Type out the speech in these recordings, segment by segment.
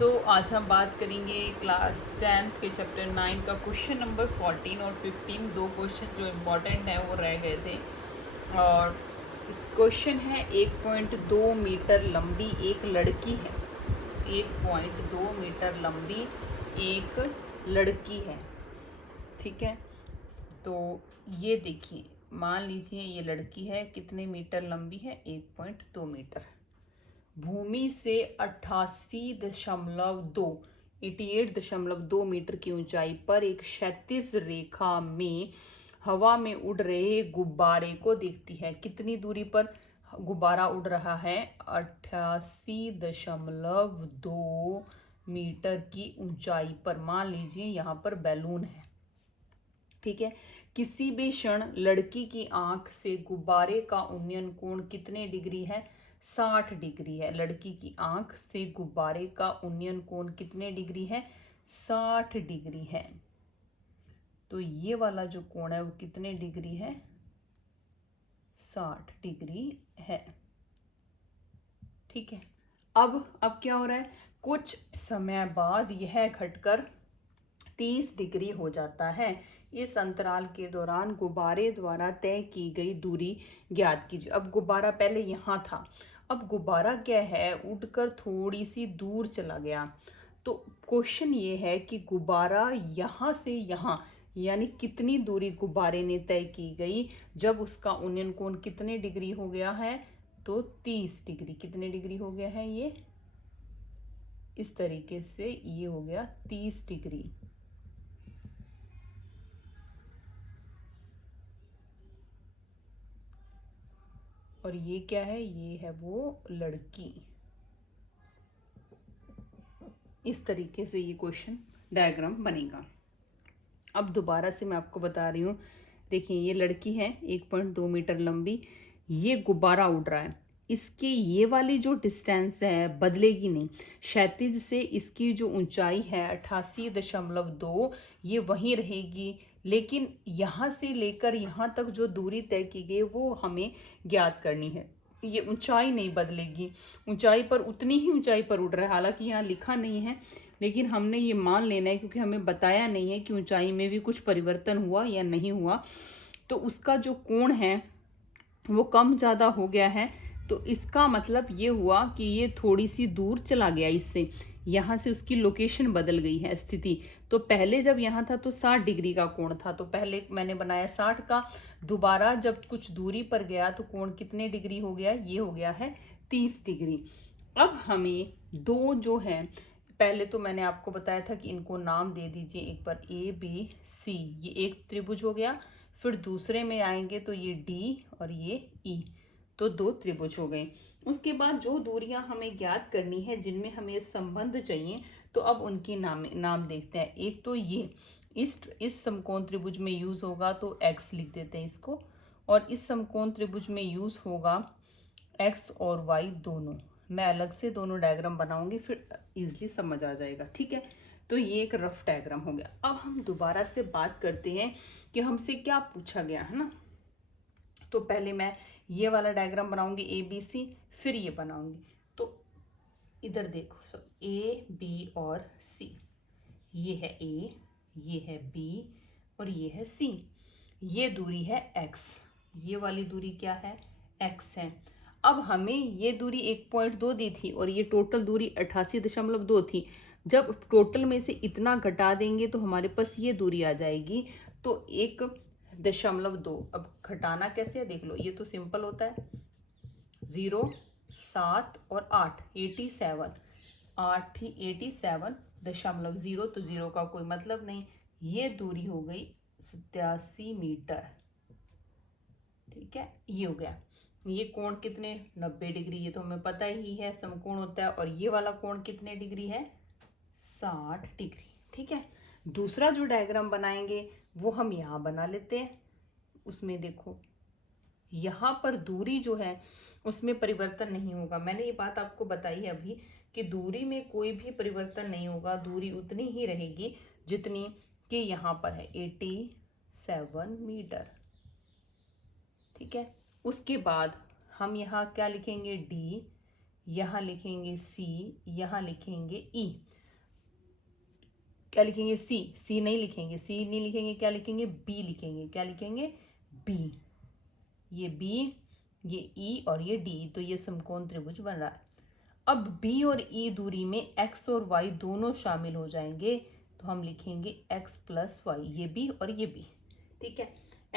तो आज हम बात करेंगे क्लास 10th के चैप्टर 9 का क्वेश्चन नंबर 14 और 15। दो क्वेश्चन जो इम्पोर्टेंट है वो रह गए थे। और क्वेश्चन है 1.2 मीटर लंबी एक लड़की है। 1.2 मीटर लंबी एक लड़की है। ठीक है, तो ये देखिए, मान लीजिए ये लड़की है, कितने मीटर लंबी है? 1.2 मीटर। भूमि से 88.2 मीटर की ऊंचाई पर एक क्षैतिज रेखा में हवा में उड़ रहे गुब्बारे को देखती है। कितनी दूरी पर गुब्बारा उड़ रहा है? 88.2 मीटर की ऊंचाई पर। मान लीजिए यहाँ पर बैलून है। ठीक है, किसी भी क्षण लड़की की आंख से गुब्बारे का उन्नयन कोण कितने डिग्री है? 60 डिग्री है। लड़की की आंख से गुब्बारे का उन्नयन कोण कितने डिग्री है? 60 डिग्री है। तो ये वाला जो कोण है वो कितने डिग्री है? 60 डिग्री है। ठीक है, अब क्या हो रहा है? कुछ समय बाद यह घटकर 30 डिग्री हो जाता है। इस अंतराल के दौरान गुब्बारे द्वारा तय की गई दूरी ज्ञात कीजिए। अब गुब्बारा पहले यहाँ था, अब गुब्बारा क्या है, उड़कर थोड़ी सी दूर चला गया। तो क्वेश्चन ये है कि गुब्बारा यहाँ से यहाँ यानी कितनी दूरी गुब्बारे ने तय की गई जब उसका उन्नयन कोण कितने डिग्री हो गया है? तो 30 डिग्री। कितने डिग्री हो गया है ये? इस तरीके से ये हो गया 30 डिग्री। और ये क्या है? ये है वो लड़की। इस तरीके से ये क्वेश्चन डायग्राम बनेगा। अब दोबारा से मैं आपको बता रही हूँ, देखिए ये लड़की है 1.2 मीटर लंबी, ये गुब्बारा उड़ रहा है। इसके ये वाली जो डिस्टेंस है बदलेगी नहीं। क्षैतिज से इसकी जो ऊंचाई है 88.2, ये वहीं रहेगी। लेकिन यहाँ से लेकर यहाँ तक जो दूरी तय की गई वो हमें ज्ञात करनी है। ये ऊंचाई नहीं बदलेगी, ऊंचाई पर उतनी ही ऊंचाई पर उड़ रहा है। हालांकि यहाँ लिखा नहीं है, लेकिन हमने ये मान लेना है क्योंकि हमें बताया नहीं है कि ऊंचाई में भी कुछ परिवर्तन हुआ या नहीं हुआ। तो उसका जो कोण है वो कम ज़्यादा हो गया है। तो इसका मतलब ये हुआ कि ये थोड़ी सी दूर चला गया इससे, यहाँ से उसकी लोकेशन बदल गई है, स्थिति। तो पहले जब यहाँ था तो 60 डिग्री का कोण था, तो पहले मैंने बनाया 60 का। दोबारा जब कुछ दूरी पर गया तो कोण कितने डिग्री हो गया? ये हो गया है 30 डिग्री। अब हमें दो जो है, पहले तो मैंने आपको बताया था कि इनको नाम दे दीजिए एक बार, ABC। ये एक त्रिभुज हो गया। फिर दूसरे में आएंगे तो ये D और ये E, तो दो त्रिभुज हो गए। उसके बाद जो दूरियां हमें ज्ञात करनी है, जिनमें हमें संबंध चाहिए, तो अब उनके नाम देखते हैं। एक तो ये इस समकोण त्रिभुज में यूज होगा तो X लिख देते हैं इसको, और इस समकोण त्रिभुज में यूज होगा X और Y दोनों। मैं अलग से दोनों डायग्राम बनाऊंगी, फिर इजीली समझ आ जाएगा। ठीक है, तो ये एक रफ डायग्राम हो गया। अब हम दोबारा से बात करते हैं कि हमसे क्या पूछा गया है ना। तो पहले मैं ये वाला डायग्राम बनाऊंगी ABC, फिर ये बनाऊंगी। तो इधर देखो सब, A B और C। ये है A, ये है B और ये है C। ये दूरी है X, ये वाली दूरी क्या है? X है। अब हमें ये दूरी 1.2 दी थी और ये टोटल दूरी 88.2 थी। जब टोटल में से इतना घटा देंगे तो हमारे पास ये दूरी आ जाएगी। तो 1.2। अब घटाना कैसे है देख लो, ये तो सिंपल होता है। 0, 7 और 8, 87। 87.0, तो 0 का कोई मतलब नहीं। ये दूरी हो गई 87 मीटर। ठीक है, ये हो गया। ये कोण कितने? 90 डिग्री। ये तो हमें पता ही है, समकोण होता है। और ये वाला कोण कितने डिग्री है? 60 डिग्री। ठीक है, दूसरा जो डायग्राम बनाएंगे वो हम यहाँ बना लेते हैं। उसमें देखो, यहाँ पर दूरी जो है उसमें परिवर्तन नहीं होगा। मैंने ये बात आपको बताई है अभी कि दूरी में कोई भी परिवर्तन नहीं होगा, दूरी उतनी ही रहेगी जितनी कि यहाँ पर है 87 मीटर। ठीक है, उसके बाद हम यहाँ क्या लिखेंगे? D। यहाँ लिखेंगे C, यहाँ लिखेंगे E। क्या लिखेंगे? C नहीं लिखेंगे, C नहीं लिखेंगे, क्या लिखेंगे? B लिखेंगे। क्या लिखेंगे? B। ये B, ये E और ये D, तो ये समकोण त्रिभुज बन रहा है। अब B और E दूरी में x और y दोनों शामिल हो जाएंगे, तो हम लिखेंगे x प्लस वाई, ये B और ये B। ठीक है,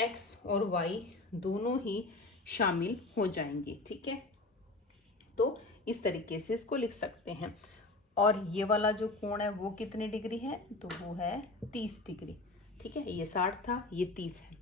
x और y दोनों ही शामिल हो जाएंगे। ठीक है, तो इस तरीके से इसको लिख सकते हैं। और ये वाला जो कोण है वो कितने डिग्री है? तो वो है 30 डिग्री। ठीक है, ये 60 था, ये 30 है।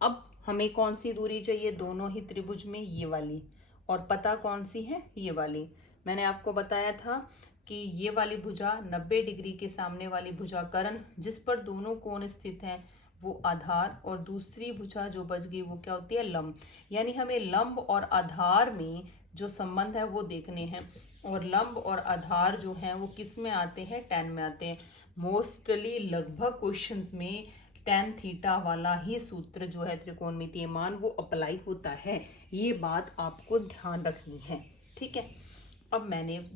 अब हमें कौन सी दूरी चाहिए दोनों ही त्रिभुज में? ये वाली। और पता कौन सी है? ये वाली। मैंने आपको बताया था कि ये वाली भुजा 90 डिग्री के सामने वाली भुजा कर्ण, जिस पर दोनों कोण स्थित हैं, वो आधार, और दूसरी भुजा जो बच गई वो क्या होती है? लंब। यानी हमें लंब और आधार में जो संबंध है वो देखने हैं। और लंब और आधार जो हैं वो किस में आते हैं? tan में आते हैं। मोस्टली लगभग क्वेश्चंस में tan थीटा वाला ही सूत्र जो है त्रिकोणमितीय मान वो अप्लाई होता है। ये बात आपको ध्यान रखनी है। ठीक है, अब मैंने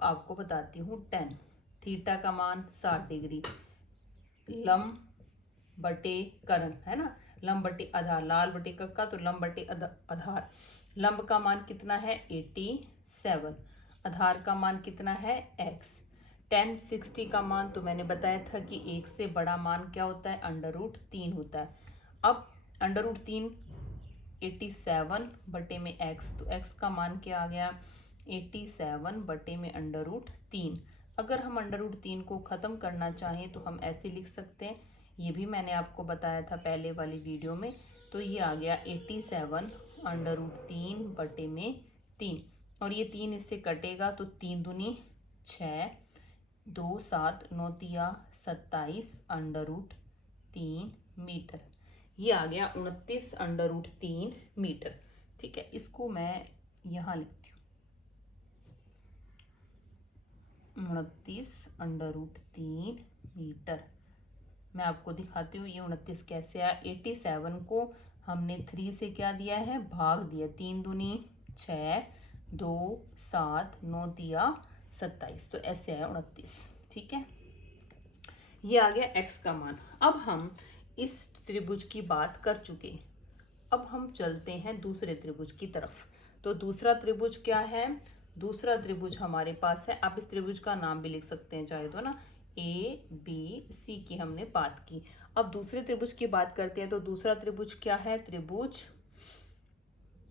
आपको बताती हूँ tan थीटा का मान 60 डिग्री, लंब बटे कर्ण है ना, लंब बटे आधार, लाल बटे कक्का, तो लंब बटे आधार। लंब का मान कितना है? 87। आधार का मान कितना है? x। tan 60 का मान तो मैंने बताया था कि एक से बड़ा मान क्या होता है? √3 होता है। अब √3 87 बटे में x, तो x का मान क्या आ गया? 87 बटे में √3। अगर हम √3 को ख़त्म करना चाहें तो हम ऐसे लिख सकते हैं, ये भी मैंने आपको बताया था पहले वाली वीडियो में। तो ये आ गया 87 √3 बटे में 3, और ये 3 इससे कटेगा तो 3 दूनी 6, 2 7 9 तिया 27 √3 मीटर। ये आ गया 29 √3 मीटर। ठीक है, इसको मैं यहाँ लिखती हूँ, 29 √3 मीटर। मैं आपको दिखाती हूँ ये 29 कैसे आया। 87 को हमने 3 से क्या दिया है? भाग दिया। 3 दूनी 6, 2 7 9 तिया 27, तो ऐसे आया 29। ठीक है, ये आ गया x का मान। अब हम इस त्रिभुज की बात कर चुके, अब हम चलते हैं दूसरे त्रिभुज की तरफ। तो दूसरा त्रिभुज क्या है? दूसरा त्रिभुज हमारे पास है, आप इस त्रिभुज का नाम भी लिख सकते हैं चाहे तो ना, ABC की हमने बात की। अब दूसरे त्रिभुज की बात करते हैं, तो दूसरा त्रिभुज क्या है? त्रिभुज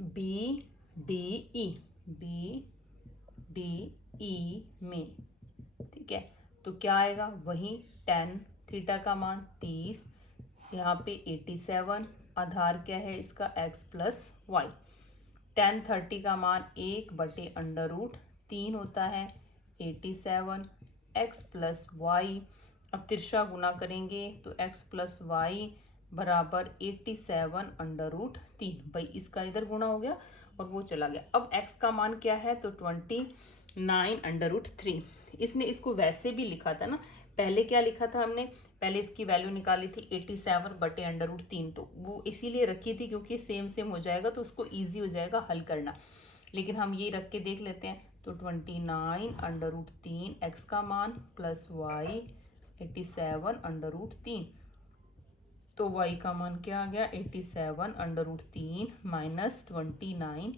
BDE, BDE में। ठीक है, तो क्या आएगा? वही tan थीटा का मान 30, यहाँ पे 87, आधार क्या है इसका? x plus Y. tan 30 का मान 1 बटे √3 होता है, 87 x प्लस वाई। अब तिरछा गुना करेंगे तो x प्लस वाई बराबर 87 √3। भाई इसका इधर गुना हो गया और वो चला गया। अब x का मान क्या है? तो 29 √3। इसने इसको वैसे भी लिखा था ना, पहले क्या लिखा था हमने? पहले इसकी वैल्यू निकाली थी 87 बटे √3, तो वो इसीलिए रखी थी क्योंकि सेम सेम हो जाएगा तो उसको ईजी हो जाएगा हल करना। लेकिन हम ये रख के देख लेते हैं, तो 29 √3 x का मान प्लस y 87 √3, तो y का मान क्या आ गया? 87 √3 माइनस 29,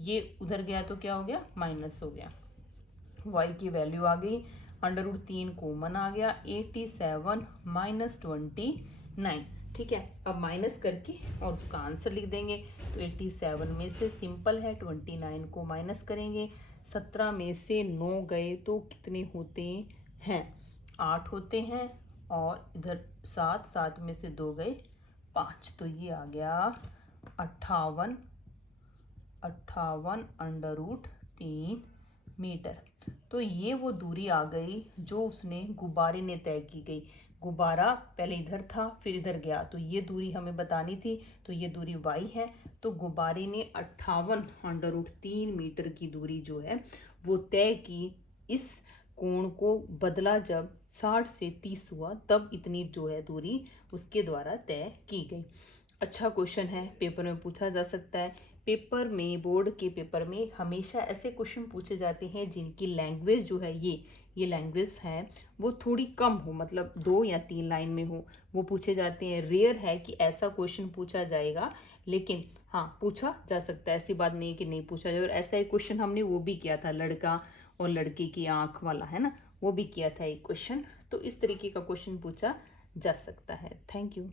ये उधर गया तो क्या हो गया? माइनस हो गया। y की वैल्यू आ गई, √3 कॉमन आ गया, 87 माइनस 29। ठीक है, अब माइनस करके और उसका आंसर लिख देंगे। तो 87 में से सिंपल है 29 को माइनस करेंगे, 17 में से 9 गए तो कितने होते हैं? 8 होते हैं, और इधर 7 में से 2 गए 5, तो ये आ गया 58 √3 मीटर। तो ये वो दूरी आ गई जो उसने गुब्बारे ने तय की गई। गुब्बारा पहले इधर था फिर इधर गया, तो ये दूरी हमें बतानी थी, तो ये दूरी y है। तो गुब्बारे ने 58 √3 मीटर की दूरी जो है वो तय की। इस कोण को बदला जब 60 से 30 हुआ तब इतनी जो है दूरी उसके द्वारा तय की गई। अच्छा क्वेश्चन है, पेपर में पूछा जा सकता है पेपर में, बोर्ड के पेपर में हमेशा ऐसे क्वेश्चन पूछे जाते हैं जिनकी लैंग्वेज जो है, ये लैंग्वेज है वो थोड़ी कम हो, मतलब 2 या 3 लाइन में हो, वो पूछे जाते हैं। रेयर है कि ऐसा क्वेश्चन पूछा जाएगा, लेकिन हाँ पूछा जा सकता है, ऐसी बात नहीं है कि नहीं पूछा जाए। और ऐसा एक क्वेश्चन हमने वो भी किया था, लड़का और लड़की की आंख वाला, है ना, वो भी किया था एक क्वेश्चन। तो इस तरीके का क्वेश्चन पूछा जा सकता है। Thank you.